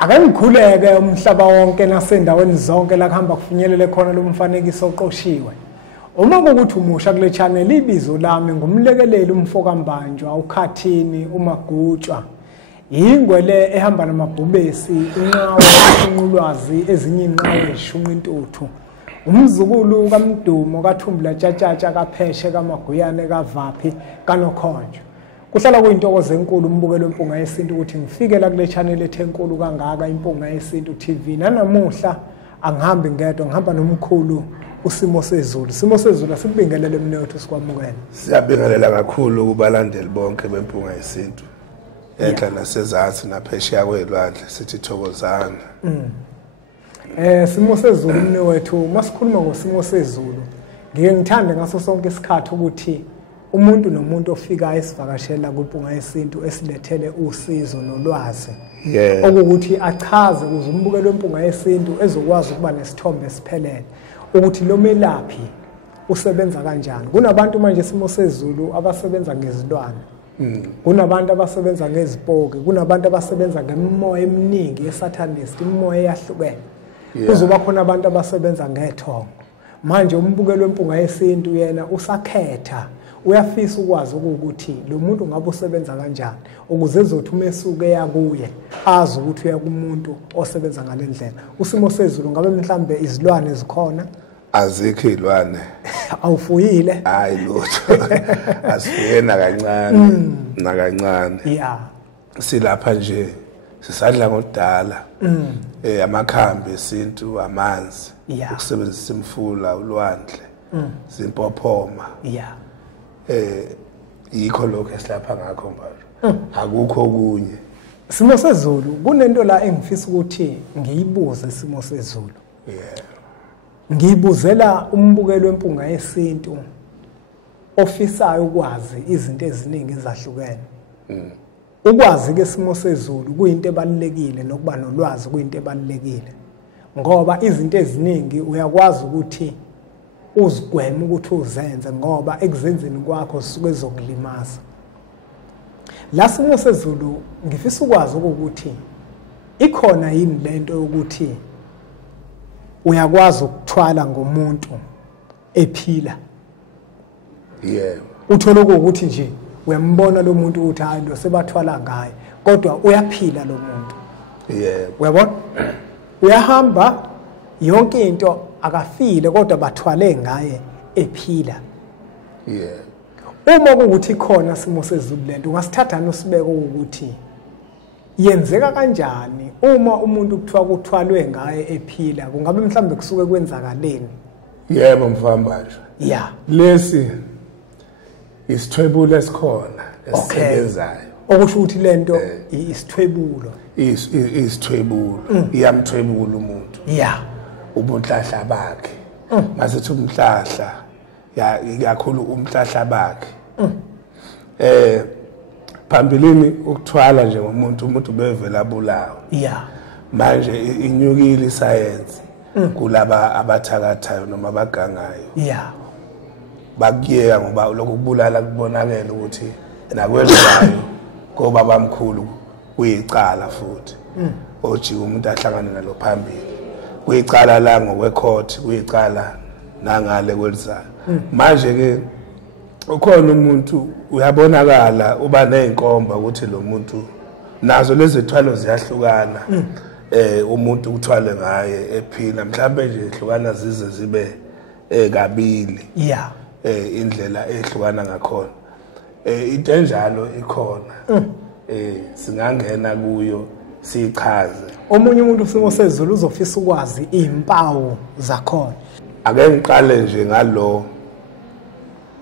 Ake ngikhuleke umhlaba wonke nasendaweni zonke la kuhamba kufinyelele khona lo mfanekiso oqoshiwe. Uma kukuthi umusha kule channel ibizo lami ngumlekeleli umfoka Mbanjwa ukhathini uMagutshwa. Ingwele ehamba namabhubesi inqawe inqulwazi ezinye inqawe ishunqa intuthu. Umzukulu kaMdumo kaThumbula Tshatatsha kaPheshe kaMaguyane kaVaphi kaNokhonjo. Kuhlala kuyintokozo enkulu umbukelo wempunga yesintu ukuthi ngifike la kule channel ethe enkulu kangaka impunga yesintu TV. Nanamuhla angihambi ngedwa ngihamba nomkhulu uSimo Sezulu. Simo Sezulu asibingelele mnethu sikwamukela. Siyabingelela kakhulu kubalandeli bonke bempunga yesintu. Enhla nasezantsi naphesheya kwelwandle sithi thokozana. Simo Sezulu mnewethu masikhuluma ngoSimo Sezulu. Ngike ngithande ngaso sonke isikhathi ukuthi umuntu nomuntu ofika esivakashela kwimpunga yesintu esilethele usizo nolwazi. Okuthi achaze ukuze umbukelo wempunga yesintu ezokwazi ukuba nesithombe esiphelele ukuthi lo melaphi usebenza kanjani. Kunabantu manje Simo Sezulu abasebenza ngezilwane. Kunabantu abasebenza ngezipoke, kunabantu abasebenza ngemimoya eminingi yeSathanist, imimoya eyahlukene. Kuzoba khona abantu abasebenza ngethongo. Manje umbukelo wempunga yesintu yena usakhetha, uyafisa ukwazi ukuthi lo muntu ngabe usebenza kanjani ukuze ezothi umesuke yakuye azi ukuthi uya kumuntu osebenza ngalendlela. uSimo Sezulu ngabe mhlambe izilwane zikhona? Azikho izilwane. Awufuyile? Hayi lutho. Asifuyena kancane nakancane. Yeah. Silapha nje sisadla ngodala. Amakhambi esintu, amanzi, ukusebenzisa imfula, ulwandle, simpophoma. Yeah. Yikho lokho esilapha ngakho manje. Akukho okunye. Simo Sezulu kunento la engifisa ukuthi ngiyibuze Simo Sezulu. Ngiyibuzela umbukelo wempunga yesintu ofisayo ukwazi izinto eziningi ezahlukene. Ukwazi ke Simo Sezulu kuyinto ebalekile nokuba nolwazi kuyinto ebalekile. Ngoba izinto eziningi uyakwazi ukuthi uzigweme ukuthi uzenze ngoba ekuzenzeni kwakho suke zokulimaza. La Simo Sezulu ngifisa ukwazi ukuthi ikhona yini lento yokuthi uyakwazi ukuthwala ngomuntu ephila. Yebo. Uthola ukuthi nje uyambona lo muntu ukuthi hayi lo sebathwala ngaye kodwa uyaphila lo muntu. Yebo. Uyabona? Uyahamba yonke into akafile kodwa bathwale ngaye ephila. Yebo. Uma kuukuthi khona Simo Sezulu lento ungasithatha nosibeke ukuthi yenzeka kanjani uma umuntu kuthiwa kuthwalwe ngaye ephila kungabe mhlambe kusuke kwenzakaleni? Yebo mfambanje. Yeah. Lesi isithwebulo esikhona esisebenzayo. Okusho ukuthi lento isithwebulo. Isithwebulo iyamthwebula umuntu. Yeah. Ubunhlahla bakhe. Masithi umhlahla kakhulu umhlahla bakhe. Phambilini ukuthwala nje umuntu bevela bulawo. Yeah. Manje inyukile iscience kulaba abathakathayo noma abagangayo. Yeah. Bakuyeka ngoba lokho kubulala kubonakala ukuthi nakwenzayo ngoba bamkhulu kuyicala futhi. Othi umuntu ahlangane nalo phambili. Kuyicala la ngokwecourt, kuyicala nangale kwelizayo. Manje ke ukhona umuntu uyabonakala uba nezinkomba ukuthi lo muntu nazo lezi zithwalo ziyahlukana. Umuntu uthwale ngaye ephila mhlawumbe nje ehlukana zize zibe kabili. Yeah. Indlela ehlukana ngakhona. Into enjalo ikhona. Singangena kuyo sichaze. Omunye umuntu Simo Sezulu uzofisa ukwazi izimpawu zakhona. Ake ngiqale nje ngalo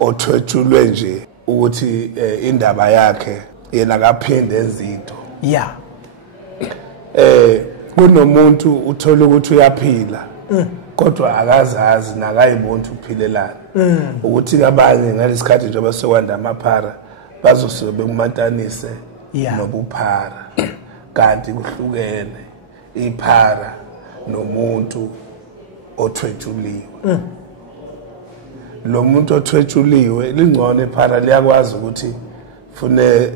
othwetshulwe nje ukuthi indaba yakhe yena kaphinde ezinto. Yeah. Kunomuntu uthola ukuthi uyaphila kodwa akazazi nakayibona ukuphilelana. Ukuthi kabanye ngalesikhathi nje basekwanda amaphara bazosuke bekumatanise nobuphara. Kanti kuhlukene iphara nomuntu othwetshuliwe. Lo muntu othwetshuliwe lingcono iphara liyakwazi ukuthi fune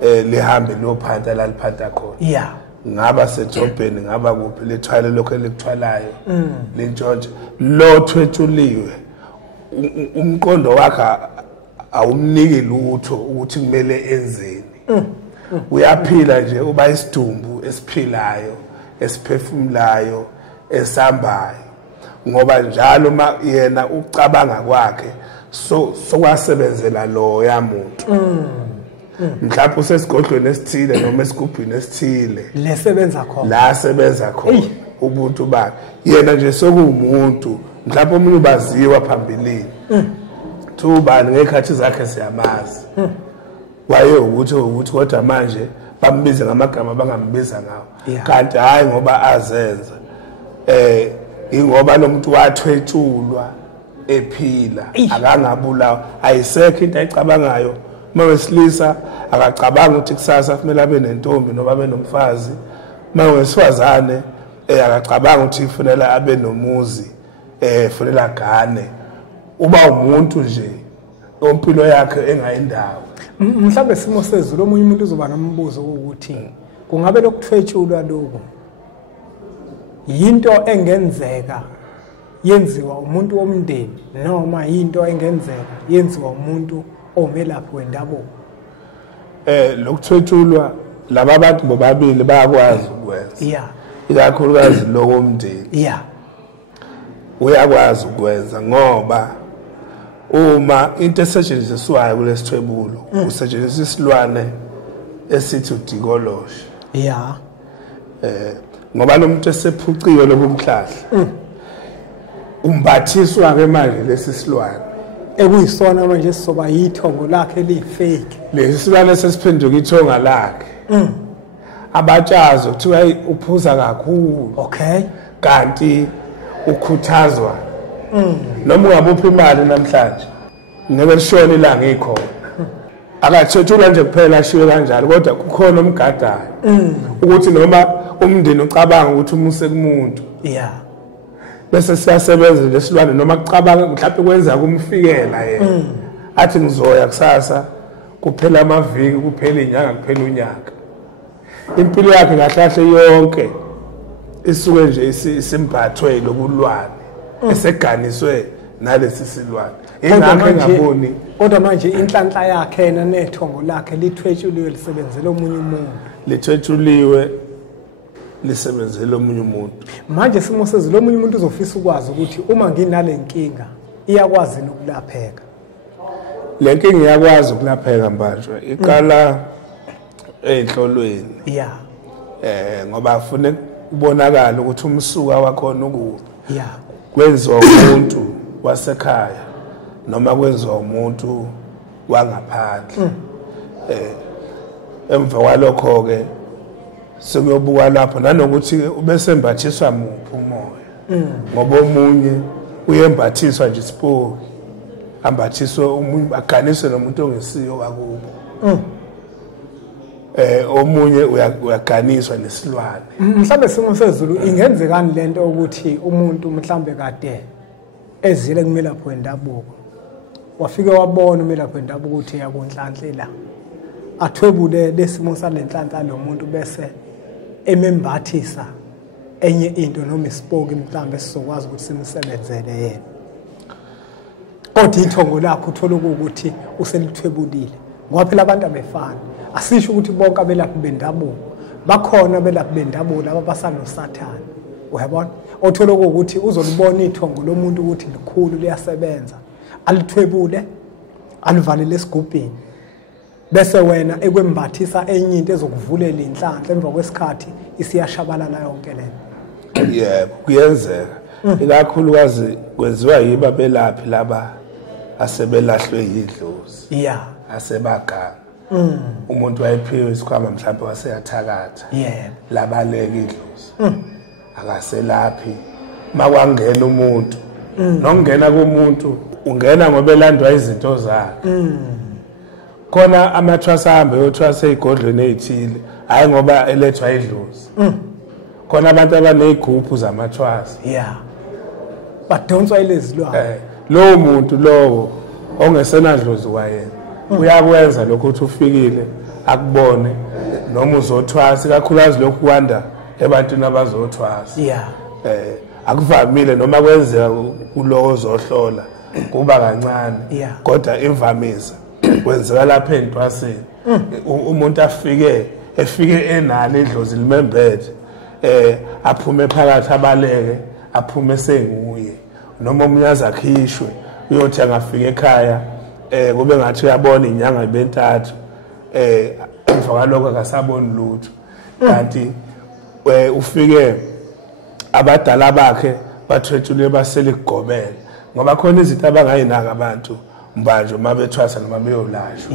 lihambe lophantha la liphantha khona. Yeah. ngaba sejobheni ngaba kuphi lethwala lokho elikuthwalayo lentshontshe lo thwethuliwe umqondo wakhe awumniki lutho ukuthi kumele enzeni uyaphila nje uba isidumbu esiphilayo esiphefumulayo esambayo ngoba njalo yena ucabanga kwakhe sokwasebenzela lo yamuntu mhlawumbe usesigodlweni esithile noma esigubhini esithile la sebenza khona ubuntu bakhe yena nje sokuwumuntu mhlawumbe umuntu ubaziwa phambilini thubani ngekhathi zakhe siyamazi waye ukuthi kodwa manje bambize ngamagama bangambiza ngawo kanti hayi ngoba azenza ingoba lo muntu wathwetshulwa ephila akangabulawa ayisekho into ayicabangayo mawesilisa akacabanga ukuthi kusasa kumele abe nentombi noma abe nomfazi mawesifazane akacabanga ukuthi kufanele abe nomuzi kufanele agane uba umuntu nje impilo yakhe engayindawo mhlawumbe simo sezulu omunye umuntu uzoba nombuzo ukuthi kungabe lokuthwetshulwa lokho yinto engenzeka yenziwa umuntu womndeni noma yinto engenzeka yenziwa umuntu omelaphi wendabuko lokuthwetshulwa laba abantu bobabili bayakwazi ukwenza ikakhulukazi lo womndeni uyakwazi ukwenza ngoba uma into esetshenziswayo kulesithwebulo usetshenziswa isilwane esithi udikoloshe ngoba lo muntu esephuciwe lobumhlahla umbathiswa ke manje lesi silwane ekuyisona manje sizoba yithongo lakhe elifake lesi silwane sesiphenduka ithonga lakhe abatshazo kuthiwa uphuza kakhulu kanti ukhuthazwa noma ungabuphi imali namhlanje ngeke lishone ilanga ikhona akathethula nje kuphela ashiwe kanjalo kodwa kukhona umgadayo ukuthi noma umndeni ucabanga ukuthi umuse kumuntu bese siyasebenza lesilwane noma kucabanga mhlawumbe kwenza kumfikela yena athi ngizoya kusasa kuphela amaviki kuphela inyanga kuphela unyaka impilo yakhe ngahlahle yonke isuke nje isimbathwe lokulwane eseganiswe nalesi silwane ingakho ngaboni kodwa manje inhlanhla yakhe yena nethongo lakhe lithwetshuliwe lisebenzele omunye umuntu lithwetshuliwe lisebenzele omunye umuntu manje simo sezulu omunye umuntu uzofisa ukwazi ukuthi uma nginale nkinga iyakwazi ukulapheka le nkinga iyakwazi ukulapheka mbanjwa iqala enhlolweni ngoba afune ubonakala ukuthi umsuka wakhona ukuphi kwenziwa umuntu wasekhaya noma kwenziwa umuntu wangaphandle emva kwalokho ke sekuyobuka lapho nanokuthi ubesembathiswa muphi umoya ngoba omunye uyembathiswa nje isipoki ambathiswe umuntu aganiswe nomuntu ongesiyo wakubo omunye uyaganiswa nesilwane mhlambe simo sezulu ingenzekani lento ukuthi umuntu mhlambe kade ezile kumelaphi wendabuko wafike wabona umelaphi wendabuko ukuthi yakunhlanhla la athwebule lesimo salenhlanhla lo muntu bese emembathisa enye into noma isipoki mhlambe sizokwazi ukuthi simsebenzele yena kodwa ithongo lakho uthola ukuthi uselithwebulile ngoba phela abantu abefana asisho ukuthi bonke abelaphi bendabuko bakhona abelaphi bendabuko laba basanosathane uyabona othola ukuthi uzolibona ithongo lomuntu ukuthi likhulu liyasebenza alithwebule alivalele esigubhini bese wena ekwembathisa enye into ezokuvulela inhlanhla emva kwesikhathi isiyashabalala yonke lento yebo kuyenzeka ikakhulukazi kwenziwa yibo abelaphi laba asebelahlwe yidlozi asebaganga umuntu wayephiwe isikhwama mhlawumbe waseyathakatha labaleka idlozi akaselaphi makwangena umuntu nokungena komuntu ungena ngoba elandwa izinto zakhe khona amathwasa ahambe yothwasa ezigodlweni ezithile hayi ngoba elethwa idlozi khona abantu abanezigubhu zamathwasa badonswa ilezilwane lowo muntu lowo ongesenadlozi wayena uyakwenza lokho ukuthi ufikile akubone noma uzothwasa kakhulukazi lokhu kwanda ebantwini abazothwasa yeah akuvamile noma kwenzeka kulowo zohlola kuba kancane Yeah. kodwa imvamisa kwenzeka lapha entwaseni umuntu efike enalo idlozi limembethe aphume phakathi abaleke aphume senguye noma umnyazi akhishwe uyothi angafika ekhaya kube ngathi uyabona inyanga ibentathu emva kwalokho akasaboni lutho kanti ufike abadala bakhe bathwetshule basele kugobela ngoba khona izinto abangayinaka abantu mbanje uma bethwasa noma beyolashwa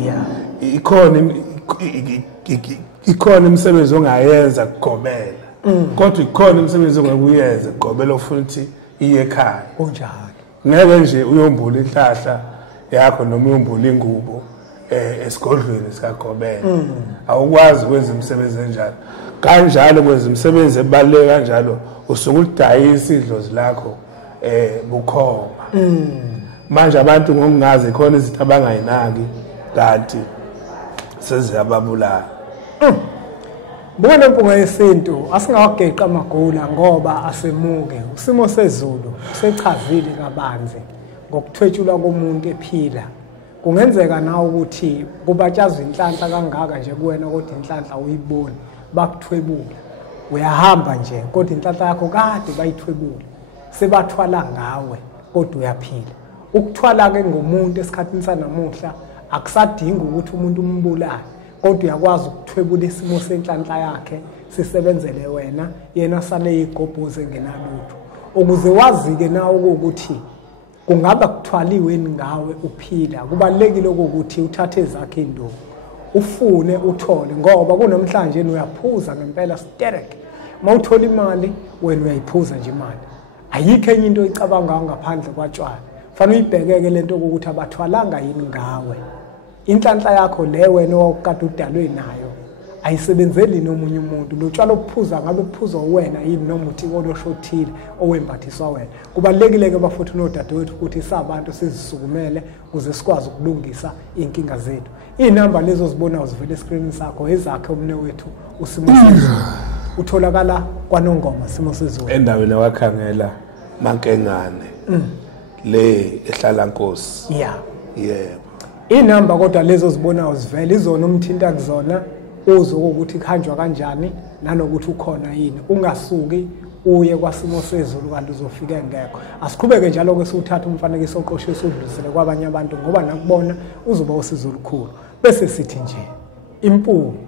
ikhona imisebenzi ongayenza kugobela kodwa ikhona imisebenzi ongekuyenza kugobela ufuna ukuthi iye ekhaya onjalo ngeke nje uyombula inhlahla yakho noma uyombula ingubo esigodlweni sikagobela awukwazi ukwenza imisebenzi enjalo kanjalo kwenza imisebenzi ebaluleke kanjalo usuke udayisa idlozi lakho bukhoma manje abantu ngokungazi khona izinto abangayinaki kanti seziyababulala Bona impunga yesintu asingawageqa amagula ngoba asemuke usimo sezulu sechazile kabanzi ngokuthwetshula komuntu ephila kungenzeka nawe ukuthi kubatshazwa inhlanhla kangaka nje kuwena kodwa inhlanhla uyiboni bakuthwebula uyahamba nje kodwa inhlanhla yakho kade bayithwebula sebathwala ngawe kodwa uyaphila ukuthwala ke ngomuntu esikhathini sanamuhla akusadingi ukuthi umuntu umbulale kodwa uyakwazi ukuthwebula isimo senhlanhla yakhe sisebenzele wena yena sale igobhoze ngenalutho ukuze wazi-ke nawe ukuthi kungaba kuthwaliwe ngawe uphila kubalekile ukuthi uthathe ezakhe induku ufune uthole ngoba kunomhlanje uyaphuza ngempela sterek mawuthola imali wena uyayiphuza nje imali ayikho enye into icabanga ngaphandle kwatshwala fanele uyibhekeke lento ukuthi abathwalanga yini ngawe inhlanhla yakho le wena okade udalwe nayo ayisebenzeli nomunye umuntu lo tshalo ophuza ngabe kuphuza wena yini noma uthi oloshothile owembathiswa wena kubalekile ke bafuthu nodadewethu ukuthi sabantu sizisukumele ukuze sikwazi ukulungisa inkinga zethu inamba lezo zibona uzivela escreen sakho ezakhe umne wethu usimo sezulu utholakala kwaNongoma simo sezulu endaweni wakhangela Mankengane le ehlala Nkosi yeah yebo inamba kodwa lezo zibona uzivela izona umthinta kuzona uzwe ukuthi khanjwa kanjani nanokuthi ukhona yini ungasuki uye kwasimo sezulu kanti uzofika engekho asiqhubeke njalo ke siuthatha umfanekiso oqoshisa udlulisele kwabanye abantu ngoba nakubona uzoba usizo olukhulu bese sithi nje impunga